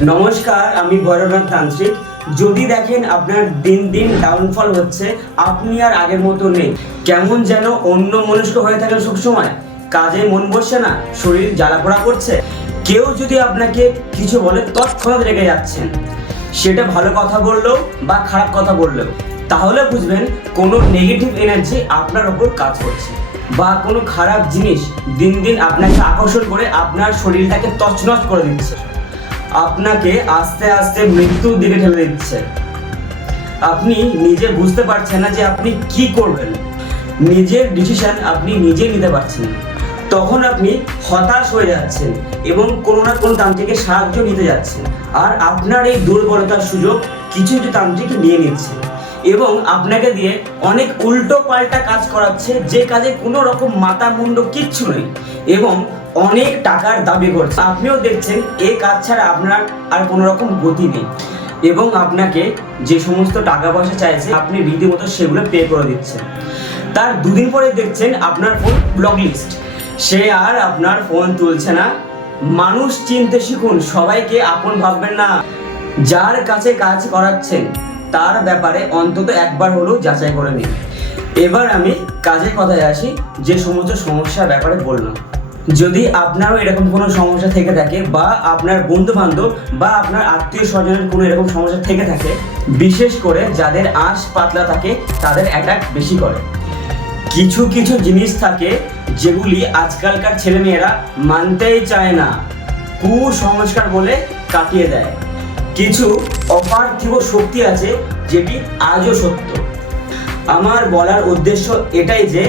নমস্কার, আমি ভৈরবনাথ তান্ত্রিক। যদি দেখেন আপনার দিন দিন ডাউনফল হচ্ছে, আপনি আর আগের মতো নেই, কেমন যেন অন্য মনস্ক হয়ে থাকেন সবসময়, কাজে মন বসছে না, শরীর জ্বালাপোড়া করছে, কেউ যদি আপনাকে কিছু বলে তৎক্ষণাৎ রেগে যাচ্ছেন, সেটা ভালো কথা বললেও বা খারাপ কথা বললেও, তাহলে বুঝবেন কোনো নেগেটিভ এনার্জি আপনার ওপর কাজ করছে, বা কোনো খারাপ জিনিস দিন দিন আপনাকে আকর্ষণ করে আপনার শরীরটাকে তছনছ করে দিচ্ছে, আপনাকে আস্তে আস্তে মৃত্যুর দিকে ঠেলে দিচ্ছে। আপনি নিজে বুঝতে পারছেন না যে আপনি কি করবেন, নিজের ডিসিশন আপনি নিজে নিতে পারছেন না। তখন আপনি হতাশ হয়ে যাচ্ছেন এবং কোনো না কোনো তান্ত্রিকের সাহায্য নিতে যাচ্ছেন, আর আপনার এই দুর্বলতার সুযোগ কিছু কিছু তান্ত্রিক নিয়ে নিচ্ছে এবং আপনাকে দিয়ে অনেক উল্টো পাল্টা কাজ করাচ্ছে, যে কাজে কোনো রকম মাথা মুন্ড কিচ্ছু নেই এবং অনেক টাকার দাবি করছে। আপনিও দেখছেন এই কাজ ছাড়া আপনার আর কোনো রকম গতি নেই এবং আপনাকে যে সমস্ত টাকা পয়সা চাইছে আপনি রীতিমতো সেগুলো পে করে দিচ্ছেন। তার দুদিন পরে দেখছেন আপনার ফোন ব্লক লিস্ট, সে আর আপনার ফোন তুলছে না। মানুষ চিনতে শিখুন, সবাইকে আপন ভাববেন না। যার কাছে কাজ করাচ্ছেন তার ব্যাপারে অন্তত একবার হলেও যাচাই করে নিন। এবার আমি কাজের কথায় আসি, যে সমস্ত সমস্যার ব্যাপারে বললাম। যদি আপনারও এরকম কোনো সমস্যা থেকে থাকে, বা আপনার বন্ধু বান্ধব বা আপনার আত্মীয় স্বজনের কোনো এরকম সমস্যা থেকে থাকে, বিশেষ করে যাদের আঁশ পাতলা থাকে তাদের অ্যাটাক বেশি করে। কিছু কিছু জিনিস থাকে যেগুলি আজকালকার ছেলেমেয়েরা মানতেই চায় না, কুসংস্কার বলে কাটিয়ে দেয়। কিছু অপার্থিব শক্তি আছে যেটি আজও সত্য। আমার বলার উদ্দেশ্য এটাই যে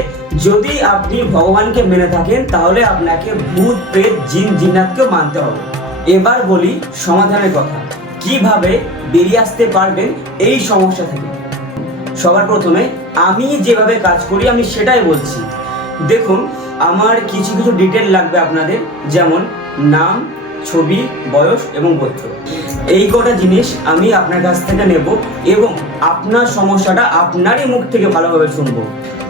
যদি আপনি ভগবানকে মেনে থাকেন তাহলে আপনাকে ভূত প্রেত জিন জিন্নাতকেও মানতে হবে। এবার বলি সমাধানের কথা, কিভাবে বেরিয়ে আসতে পারবেন এই সমস্যা থেকে। সবার প্রথমে আমি যেভাবে কাজ করি আমি সেটাই বলছি। দেখুন, আমার কিছু কিছু ডিটেল লাগবে আপনাদের, যেমন নাম, ছবি, বয়স এবং গোত্র। এই কটা জিনিস আমি আপনার কাছ থেকে নেব এবং আপনার সমস্যাটা আপনারই মুখ থেকে ভালোভাবে শুনবো।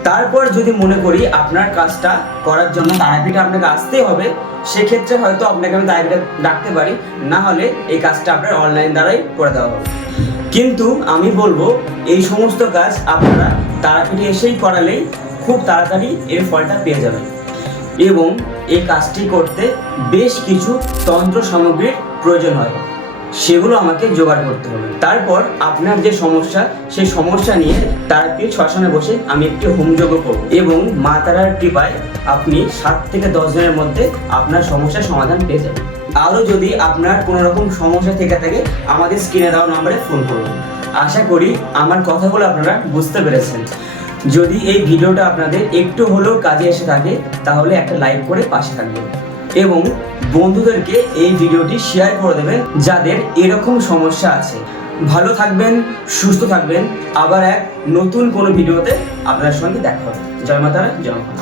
তারপর যদি মনে করি আপনার কাজটা করার জন্য তারাপীঠে আপনাকে আসতেই হবে, সেক্ষেত্রে হয়তো আপনাকে আমি তারাপীঠে ডাকতে পারি, না হলে এই কাজটা আপনার অনলাইন দ্বারাই করে দেওয়া হবে। কিন্তু আমি বলবো এই সমস্ত কাজ আপনারা তারাপীঠে এসেই করালেই খুব তাড়াতাড়ি এর ফলটা পেয়ে যাবেন। এবং এই কাজটি করতে বেশ কিছু তন্ত্র সামগ্রীর প্রয়োজন হয়, সেগুলো আমাকে জোগাড় করতে হবে। তারপর আপনার যে সমস্যা, সেই সমস্যা নিয়ে তারাপীঠ শ্মশানে বসে আমি একটি হোমযজ্ঞ করব এবং মা তারার কৃপায় আপনি 7 থেকে 10 দিনের মধ্যে আপনার সমস্যার সমাধান পেয়ে যাবেন। আরও যদি আপনার কোনো রকম সমস্যা থেকে থাকে আমাদের স্ক্রিনে দেওয়া নম্বরে ফোন করুন। আশা করি আমার কথাগুলো আপনারা বুঝতে পেরেছেন। যদি এই ভিডিওটা আপনাদের একটু হলেও কাজে এসে থাকে তাহলে একটা লাইক করে পাশে থাকবেন এবং বন্ধুদেরকে এই ভিডিওটি শেয়ার করে দেবেন যাদের এরকম সমস্যা আছে। ভালো থাকবেন, সুস্থ থাকবেন। আবার এক নতুন কোনো ভিডিওতে আপনার সঙ্গে দেখা হবে। জয় মা তারা, জয় মা।